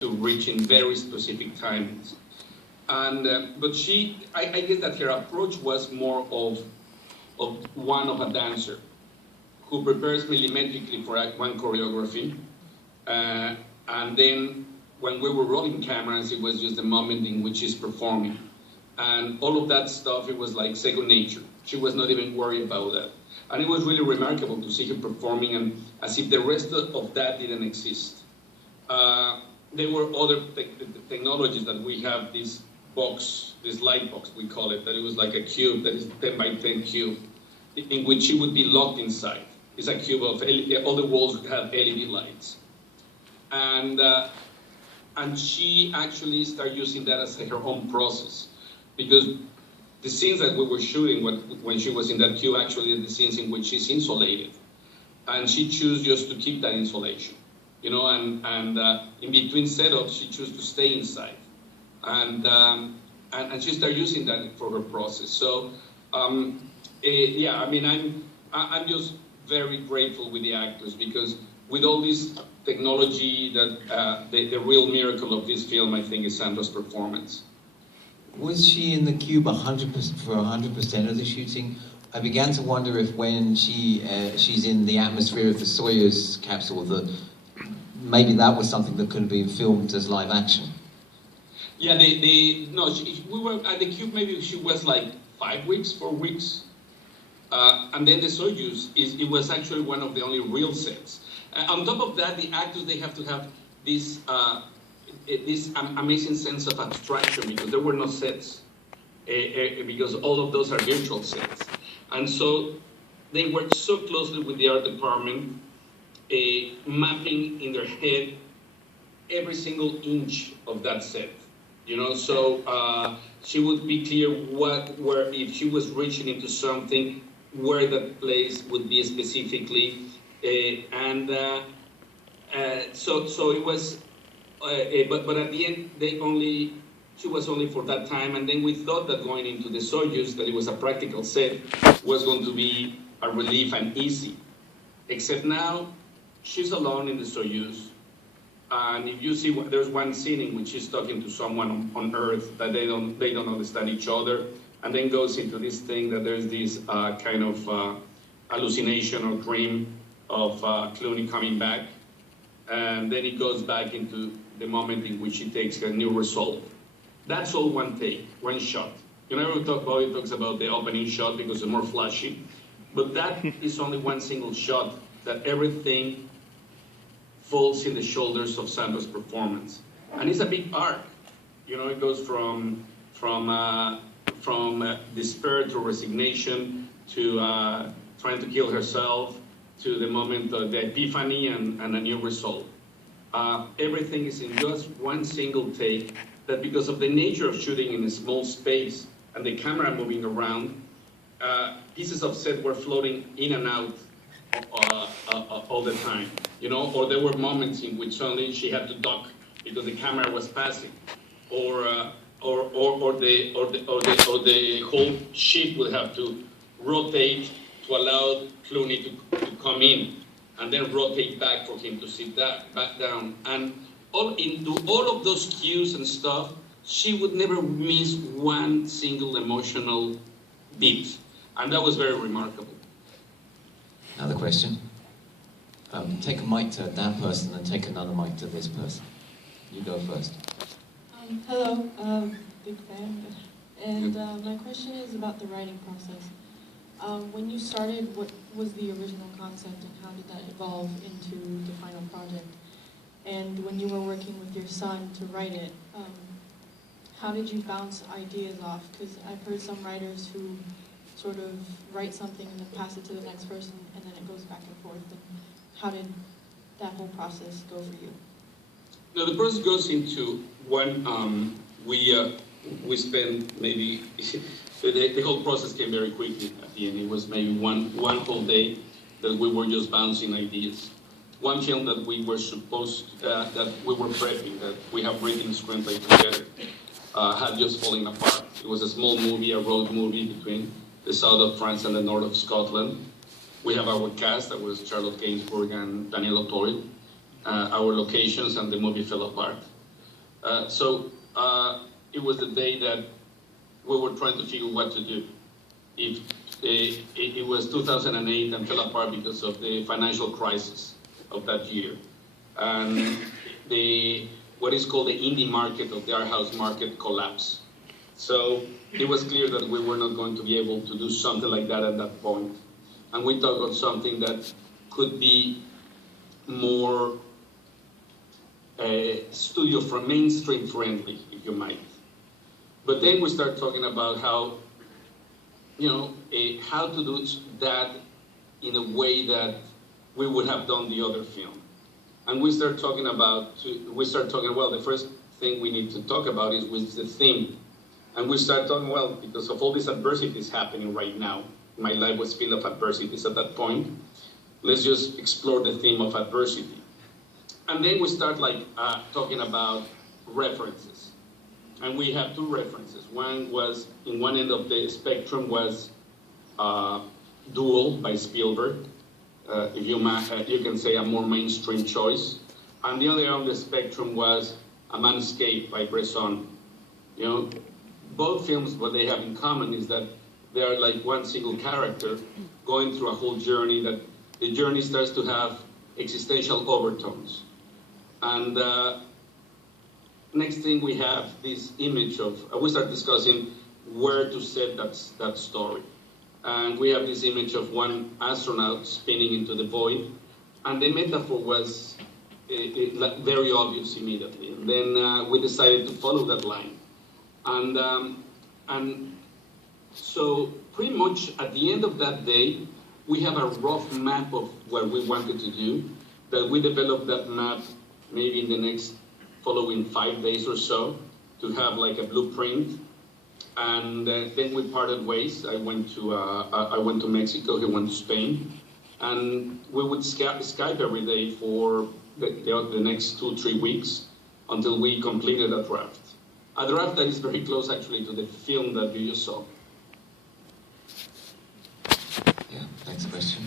to reach in very specific timings. And but I guess that her approach was more of one of a dancer who prepares millimetrically for Act 1 choreography, and then when we were rolling cameras, it was just the moment in which she's performing. And all of that stuff, it was like second nature. She was not even worried about that. And it was really remarkable to see her performing, and as if the rest of that didn't exist. There were other technologies that we have, this box, this light box, we call it, that it was like a cube, that is 10 by 10 cube, in which she would be locked inside. It's a cube of, all the walls have LED lights. And she actually started using that as her own process, because the scenes that we were shooting when she was in that cube actually are the scenes in which she's insulated. And she chose just to keep that insulation, you know, and in between setups, she chose to stay inside. And she started using that for her process. So, yeah, I mean, I'm just very grateful with the actors, because with all this technology, that the real miracle of this film, I think, is Sandra's performance. Was she in the cube 100% for 100% of the shooting? I began to wonder if when she's in the atmosphere of the Soyuz capsule, that maybe that was something that could have been filmed as live action. Yeah, no, we were at the cube. Maybe she was like 5 weeks, 4 weeks, and then the Soyuz it was actually one of the only real sets. On top of that, the actors, they have to have this amazing sense of abstraction, because there were no sets, because all of those are virtual sets. And so they worked so closely with the art department, mapping in their head every single inch of that set. You know, so she would be clear where if she was reaching into something, where that place would be specifically, so it was. But at the end, she was only for that time, and then we thought that going into the Soyuz, that it was a practical set, was going to be a relief and easy. Except now, she's alone in the Soyuz, and if you see, there's one scene in which she's talking to someone on Earth that they don't understand each other, and then goes into this thing that there's this kind of hallucination or dream of Clooney coming back, and then it goes back into the moment in which she takes her new resolve. That's all one take, one shot. You know, he talks about the opening shot because it's more flashy, but that is only one single shot, that everything falls in the shoulders of Sandra's performance. And it's a big arc. You know, it goes from despair to resignation to trying to kill herself, to the moment of the epiphany and a new resolve. Everything is in just one single take, that because of the nature of shooting in a small space and the camera moving around, pieces of set were floating in and out all the time, you know, or there were moments in which suddenly she had to duck because the camera was passing, or the whole ship would have to rotate to allow Clooney to come in, and then rotate back for him to sit back down. And into all of those cues and stuff, she would never miss one single emotional beat. And that was very remarkable. Another question. Take a mic to that person and take another mic to this person. You go first. Hello, big fan. And my question is about the writing process. When you started, what was the original concept and how did that evolve into the final project? And when you were working with your son to write it, how did you bounce ideas off? Because I've heard some writers who sort of write something and then pass it to the next person and then it goes back and forth. And how did that whole process go for you? No, the process goes into when we spend maybe the whole process came very quickly at the end. It was maybe one whole day that we were just bouncing ideas. One film that we were that we were prepping, that we have written screenplay together, had just fallen apart. It was a small movie, a road movie between the south of France and the north of Scotland. We have our cast, that was Charlotte Gainsbourg and Daniel Auteuil, our locations, and the movie fell apart. It was the day that we were trying to figure what to do. If it was 2008 and fell apart because of the financial crisis of that year, and what is called the indie market of the art house market collapsed. So it was clear that we were not going to be able to do something like that at that point. And we thought of something that could be more studio for mainstream friendly, if you might. But then we start talking about how, how to do that in a way that we would have done the other film. And we start talking, well, the first thing we need to talk about is the theme. And we start talking, well, because of all these adversities happening right now, my life was full of adversities at that point, let's just explore the theme of adversity. And then we start talking about references. And we have two references. One was, in one end of the spectrum was Duel by Spielberg. If you can say a more mainstream choice. And the other end of the spectrum was A Man Escaped by Bresson. Both films, what they have in common is that they are like one single character going through a whole journey, that the journey starts to have existential overtones. And next thing we have this image of, we start discussing where to set that story. And we have this image of one astronaut spinning into the void. And the metaphor was very obvious immediately. And then we decided to follow that line. And so pretty much at the end of that day, we have a rough map of what we wanted to do, that we developed that map maybe in the next following 5 days or so to have like a blueprint. And then we parted ways. I went to Mexico, he went to Spain. And we would Skype every day for the next 2-3 weeks until we completed a draft. A draft that is very close, actually, to the film that you just saw. Yeah, next question.